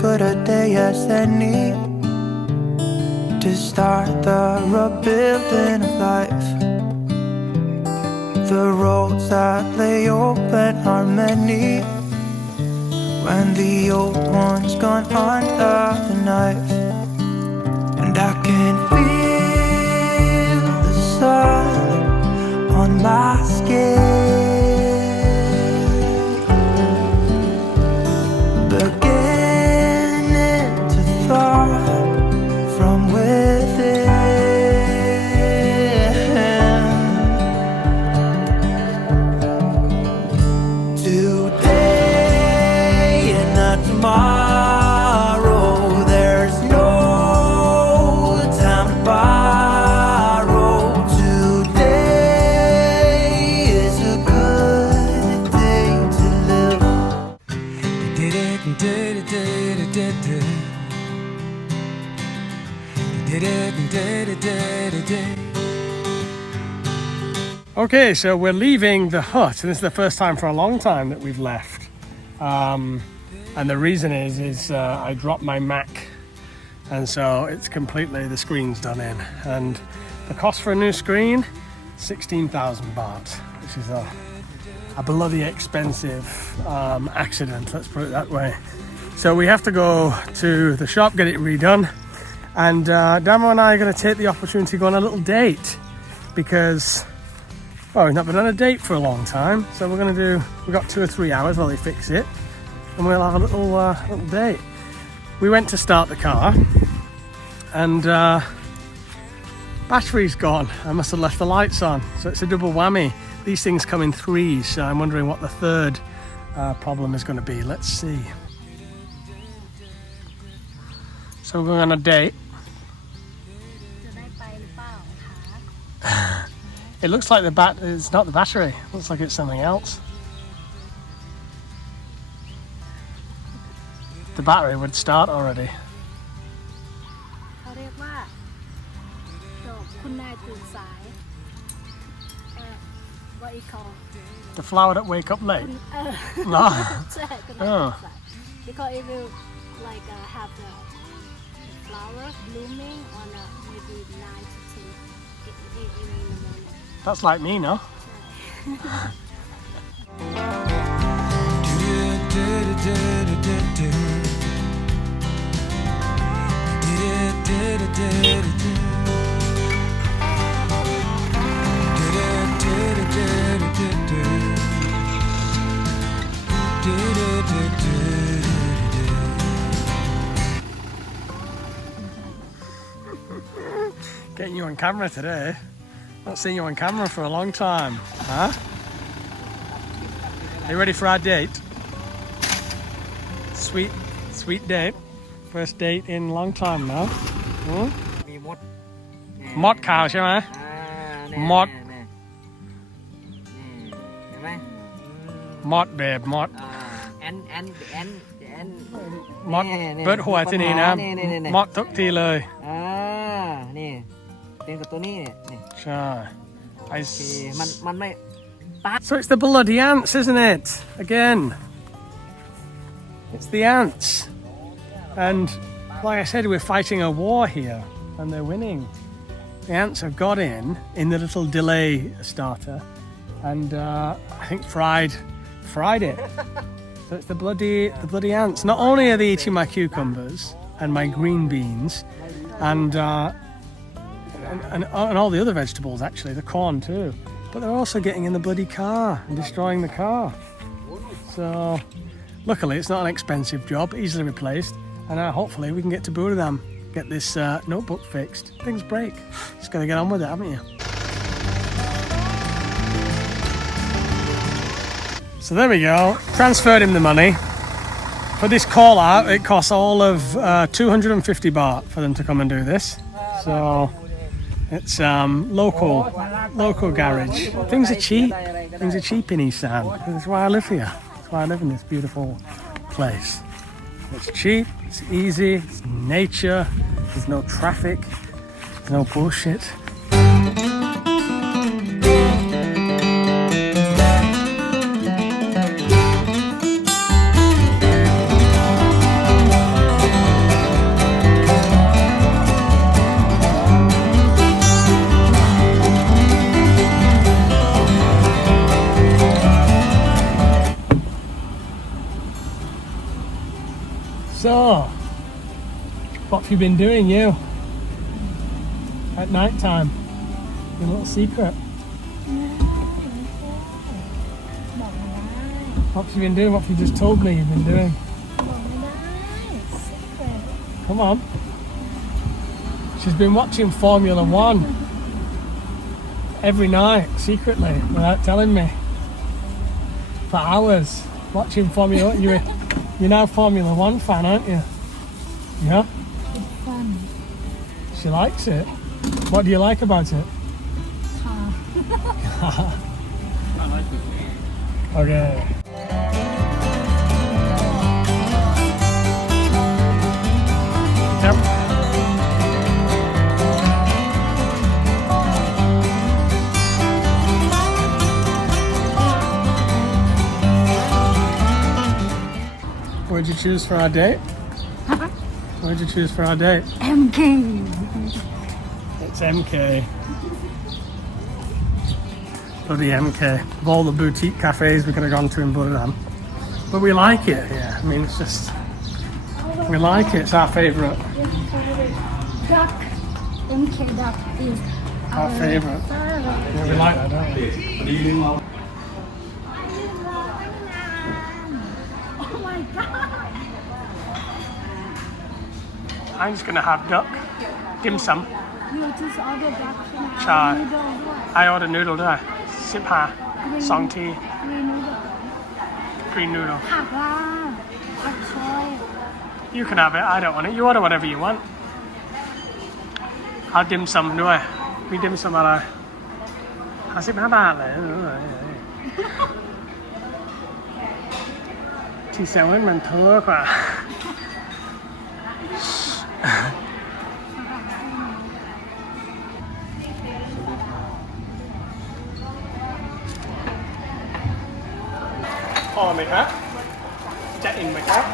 good a day as any to start the rebuilding of life. The roads that lay open are many when the old one's gone under the knife. And I can feel the sun on my skin, beginning to thaw from within. Today and not tomorrow, there's no time to borrow. Today is a good day to live. Okay, so we're leaving the hut, and this is the first time for a long time that we've left. And the reason is I dropped my Mac, and so it's completely, the screen's done in. And the cost for a new screen, 16,000 baht, which is a bloody expensive accident, let's put it that way. So we have to go to the shop, get it redone, and Damo and I are going to take the opportunity to go on a little date because, well, we've not been on a date for a long time, so we're going to do, we've got 2 or 3 hours while they fix it, and we'll have a little date. We went to start the car, and battery's gone. I must have left the lights on, so it's a double whammy. These things come in threes, so I'm wondering what the third problem is going to be. Let's see. So we're going on a date. It looks like it's not the battery. It looks like it's something else. The battery would start already. เขาเรียกว่าดอกคุณนายตื่นสาย what you call The flower that wake up late. ใช่ No. ใช่คุณนายตื่นสาย because it will like have the flower blooming on maybe 9 to 10 in the morning. That's like me, no? Getting you on camera today. Not seen you on camera for a long time, huh? Are you ready for our date? Sweet date. First date in a long time now. มีมด มดขาวใช่ไหม มด เห็นไหม มดเบบมด แอน มดเบิดหัวที่นี่นะ มดทุกทีเลย นี่เป็นกับตัวนี้นี่ ใช่ มันไม่ So it's the bloody ants, isn't it? Again. It's the ants. And like I said, we're fighting a war here, and they're winning. The ants have got in the little delay starter, and I think fried it. So it's the bloody ants. Not only are they eating my cucumbers and my green beans, and all the other vegetables, actually, the corn too. But they're also getting in the bloody car and destroying the car. So, luckily, it's not an expensive job, easily replaced, and hopefully we can get to Buradam, get this notebook fixed. Things break. Just got to get on with it, haven't you? So there we go. Transferred him the money. For this call out, it costs all of 250 baht for them to come and do this. So it's local garage. Things are cheap. Things are cheap in Isan. That's why I live here. That's why I live in this beautiful place. It's cheap. It's easy. It's nature. There's no traffic. There's no bullshit. you been doing, you? At night time? Your little secret. บอกไม่ได้ What have you been doing? What have you just told me you've been doing? บอกไม่ได้ secret Come on. She's been watching Formula One every night, secretly, without telling me. For hours, watching Formula One. You're now Formula One fan, aren't you? Yeah? it's fun She likes it. What do you like about it? car Okay. Yep. What did you choose for our date? What did you choose for our date? MK It's MK. Bloody MK. Of all the boutique cafes we could have gone to in Buriram. But we like it here. I mean, it's just... We like it. It's our favourite. duck MK duck is Our favourite. favorite Yeah, we like that, don't we? oh my god I'm just going to have duck. Dim sum. you just order duck ใช่ไหม ใช่ noodle ด้วย I order noodle ด้วย15 2 ที green noodle green noodle ผักล่าผักชอย You can have it I don't want it You order whatever you want เอา dim sum ด้วยมี dim sum อะไร55 บาทเลยที่เซเว่นมันถูกกว่าพอไหมครับจะอิ่มไหมครับ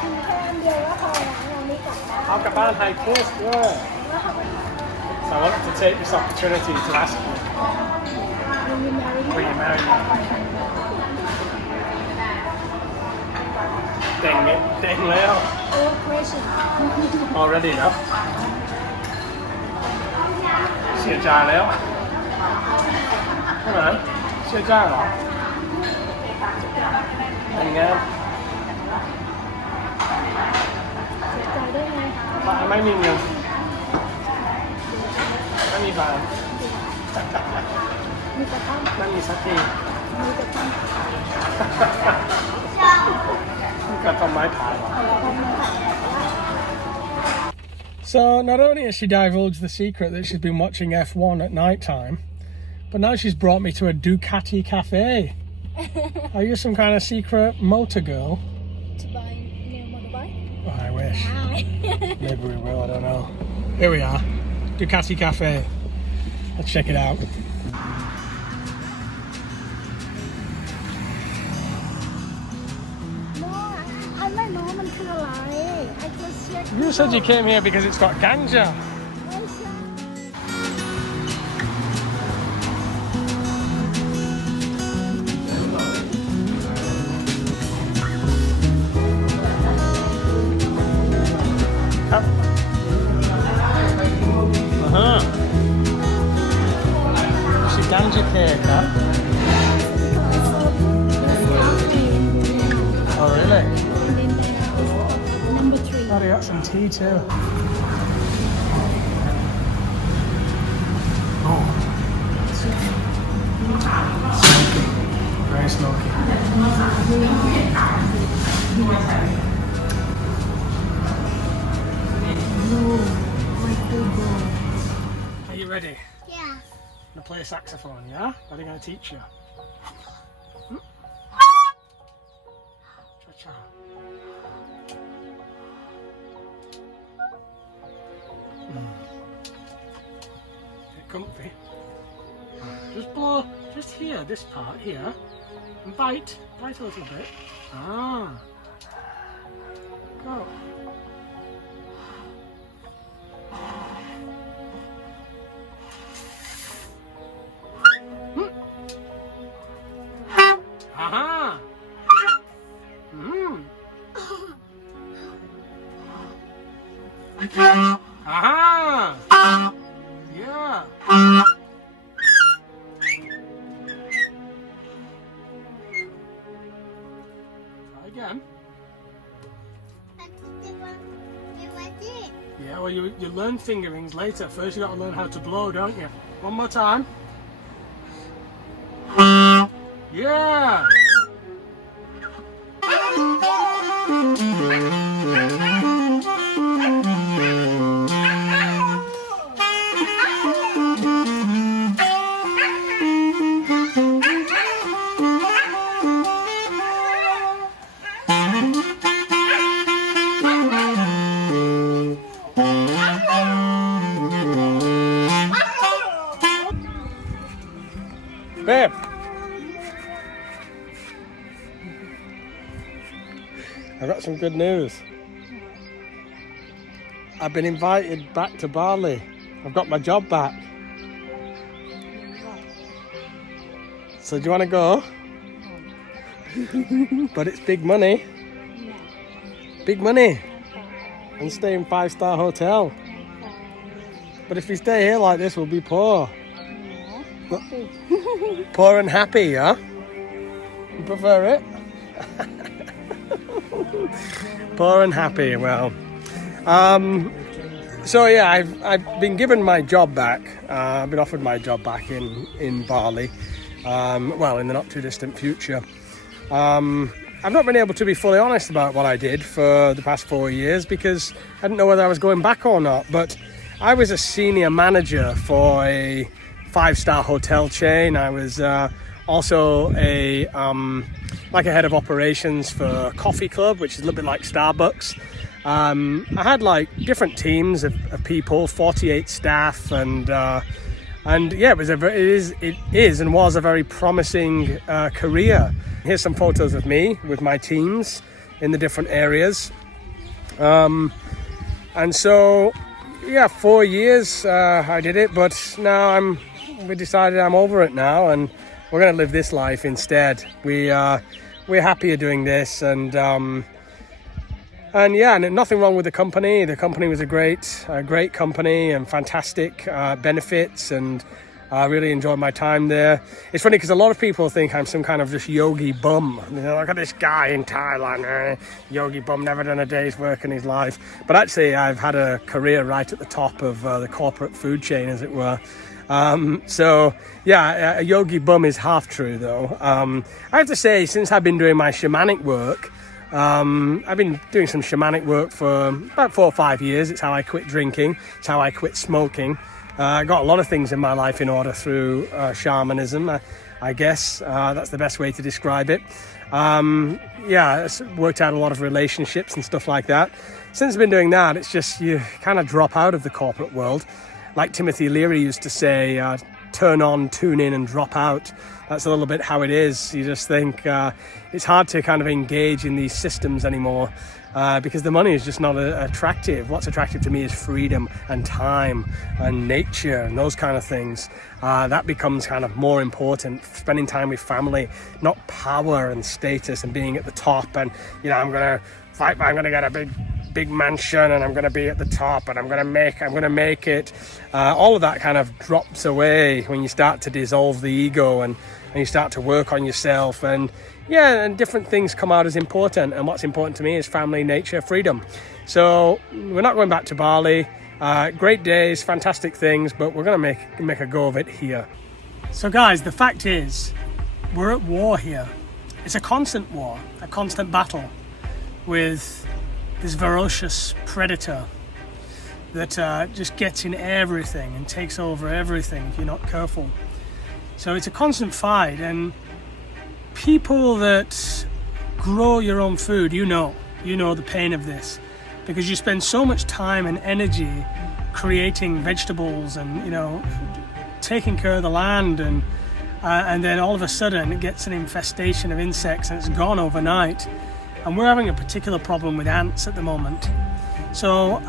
กินแค่อันเดียวก็พอแล้วเราไม่กลับบ้าน เอากลับบ้านไฮเทสด้วย So I wanted to take this opportunity to ask you will you marry me เด้งเนี่ยเด้งแล้ว โอ้ question already นะเสียใจแล้วใช่ไหมเสียใจเหรอเป็นไง ใจได้ไง ไม่มีเงินไม่มีบ้าน มีแต่ต้อง ไม่มีสักที มีแต่ต้อง ก็ต้นไม้ขายเหรอ So not only has she divulged the secret that she's been watching F1 at night time, but now she's brought me to a Ducati cafe. Are you some kind of secret motor girl? to buy new motorbike Oh, I wish. Hi Maybe we will, I don't know. Here we are, Ducati cafe. Let's check it out. no อันไม่รู้มันคืออะไร I just check You said you came here because it's got ganja. ไม่ใช่ ครับชิกังจิเทครับ Oh really? number 3 Oh, they got some tea too. Oh. Smoky. Very smoky. Are you ready? yeah I'm gonna play a saxophone, yeah? What are you gonna teach you? Cha-cha. Get comfy. Just blow, just here, this part here, and bite a little bit. Ah. Go. Aha! you learn fingerings later. First you got to learn how to blow, don't you? One more time. Yeah. Babe, I've got some good news. I've been invited back to Bali. I've got my job back. So do you want to go? But it's big money. Big money. And stay in 5-star hotel. But if we stay here like this, we'll be poor. Poor and happy, yeah? You prefer it? Poor and happy, well. So yeah, I've been given my job back. I've been offered my job back in Bali. Well, in the not too distant future. I've not been able to be fully honest about what I did for the past 4 years because I didn't know whether I was going back or not. But I was a senior manager for a 5-star hotel chain. I was also like a head of operations for Coffee Club, which is a little bit like Starbucks. I had like different teams of people, 48 staff, and yeah, it is and was a very promising career. Here's some photos of me with my teams in the different areas. And so, yeah, 4 years I did it, but now we decided I'm over it now, and we're going to live this life instead. We're happier doing this, and yeah, nothing wrong with the company. The company was a great company and fantastic benefits, and I really enjoyed my time there. It's funny because a lot of people think I'm some kind of just yogi bum. You know, look at this guy in Thailand, yogi bum, never done a day's work in his life. But actually, I've had a career right at the top of the corporate food chain, as it were. So yeah, a yogi bum is half true though. I have to say, since I've been doing my shamanic work, I've been doing some shamanic work for about 4 or 5 years. It's how I quit drinking. It's how I quit smoking. I got a lot of things in my life in order through shamanism. I guess that's the best way to describe it. Yeah, it's worked out a lot of relationships and stuff like that. Since I've been doing that, it's just you kind of drop out of the corporate world. Like Timothy Leary used to say, turn on, tune in, and drop out. That's a little bit how it is. You just think it's hard to kind of engage in these systems anymore because the money is just not attractive. What's attractive to me is freedom and time and nature and those kind of things. That becomes kind of more important. Spending time with family, not power and status and being at the top. And you know, I'm gonna get a big mansion and I'm going to be at the top and I'm going to make it. All of that kind of drops away when you start to dissolve the ego and you start to work on yourself, and yeah, and different things come out as important, and what's important to me is family, nature, freedom. So we're not going back to Bali. Great days, fantastic things, but we're going to make a go of it here. So guys, the fact is we're at war here. It's a constant war, a constant battle with this ferocious predator that just gets in everything and takes over everything if you're not careful. So it's a constant fight, and people that grow your own food, you know the pain of this, because you spend so much time and energy creating vegetables and, you know, taking care of the land, and then all of a sudden it gets an infestation of insects and it's gone overnight. And we're having a particular problem with ants at the moment. So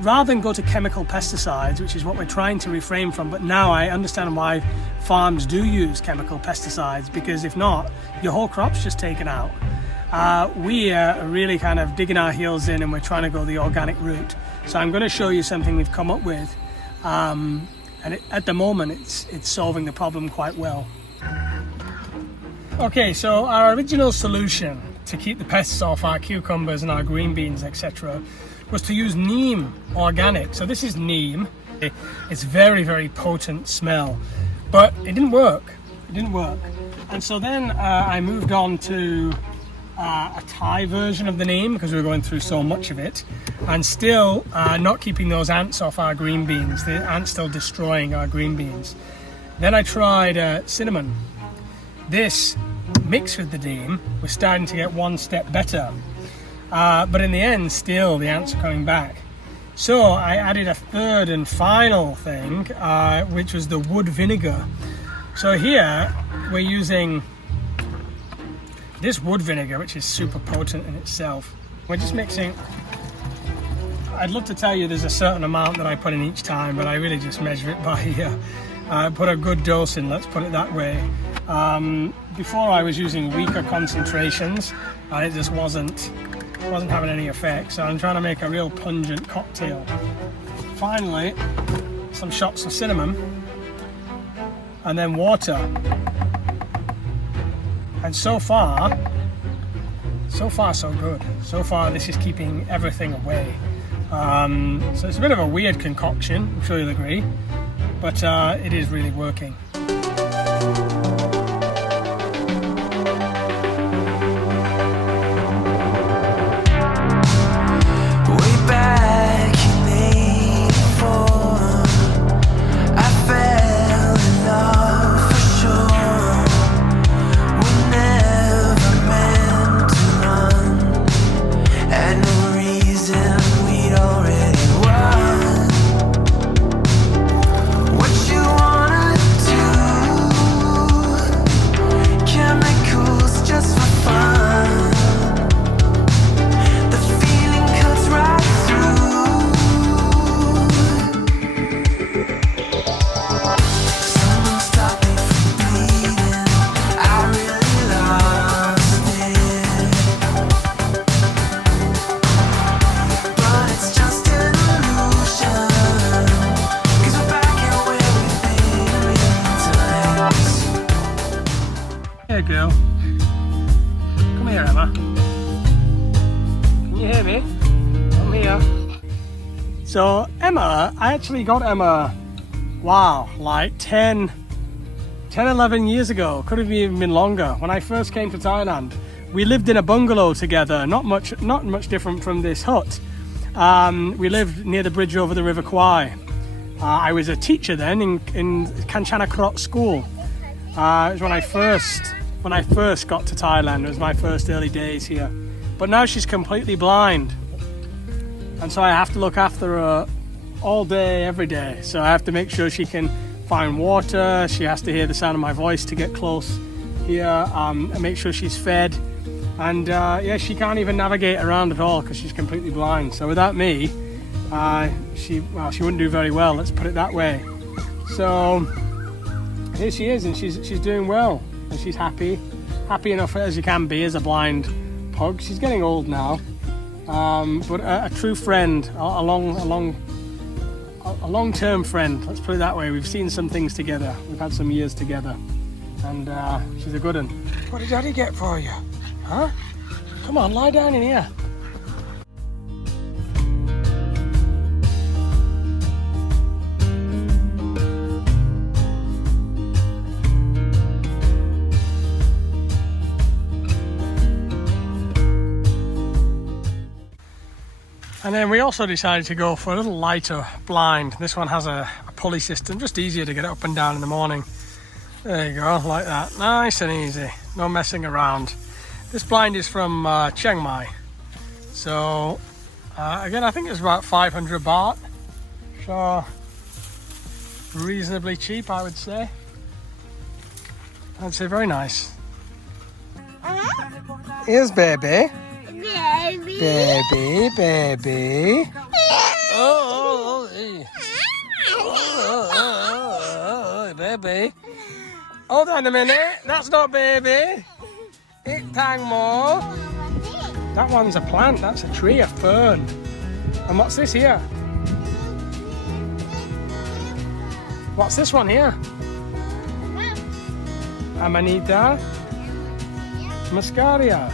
rather than go to chemical pesticides, which is what we're trying to refrain from, but now I understand why farms do use chemical pesticides, because if not, your whole crop's just taken out. We are really kind of digging our heels in, and we're trying to go the organic route. So I'm going to show you something we've come up with, and at the moment it's solving the problem quite well. Okay, so our original solution to keep the pests off our cucumbers and our green beans, etc., was to use neem organic. So this is neem. It's very, very potent smell, but it didn't work. It didn't work. And so then I moved on to a Thai version of the neem because we were going through so much of it, and still not keeping those ants off our green beans. The ants still destroying our green beans. Then I tried cinnamon. This mixed with the neem was starting to get one step better. But in the end, still the ants are coming back. So I added a third and final thing, which was the wood vinegar. So here we're using this wood vinegar, which is super potent in itself. We're just mixing. I'd love to tell you there's a certain amount that I put in each time, but I really just measure it by put a good dose in, let's put it that way. Before I was using weaker concentrations, and it just wasn't having any effect. So I'm trying to make a real pungent cocktail. Finally, some shots of cinnamon, and then water. And so far so good. So far this is keeping everything away. So it's a bit of a weird concoction, I'm sure you'll agree, but it is really working. Way back in '84, I fell in love for sure. We never meant to run, had no reason, we'd already won. What you wanna do? Chemicals just for fun. The feeling cuts right through. Someone stop me from bleeding. I really lost it, but it's just an illusion. 'Cause we're back here where we've been a million times. Hey girl, come here, Emma. Can you hear me? I'm here. So Emma, I actually got Emma, wow, like 10, 11 years ago. Could have even been longer. When I first came to Thailand, we lived in a bungalow together, not much different from this hut. We lived near the bridge over the River Kwai. I was a teacher then in Kanchanakroth School. It was when I first got to Thailand. It was my first early days here. But now she's completely blind, and so I have to look after her all day, every day. So I have to make sure she can find water. She has to hear the sound of my voice to get close here, and make sure she's fed. And yeah, she can't even navigate around at all because she's completely blind. So without me, she wouldn't do very well. Let's put it that way. So here she is, and she's doing well, and she's happy enough as you can be as a blind pug. She's getting old now, but a true friend, a long-term friend. Let's put it that way. We've seen some things together. We've had some years together, and she's a good one. What did Daddy get for you? Huh? Come on, lie down in here. And then we also decided to go for a little lighter blind. This one has a pulley system, just easier to get it up and down in the morning. There you go, like that. Nice and easy, no messing around. This blind is from Chiang Mai. So, again, I think it's about 500 baht. So, reasonably cheap, I would say. I'd say very nice. Here's baby. Baby. Oh, baby. Hold on a minute. That's not baby. It's Damo. That one's a plant. That's a tree, a fern. And what's this here? What's this one here? Amanita. Muscaria.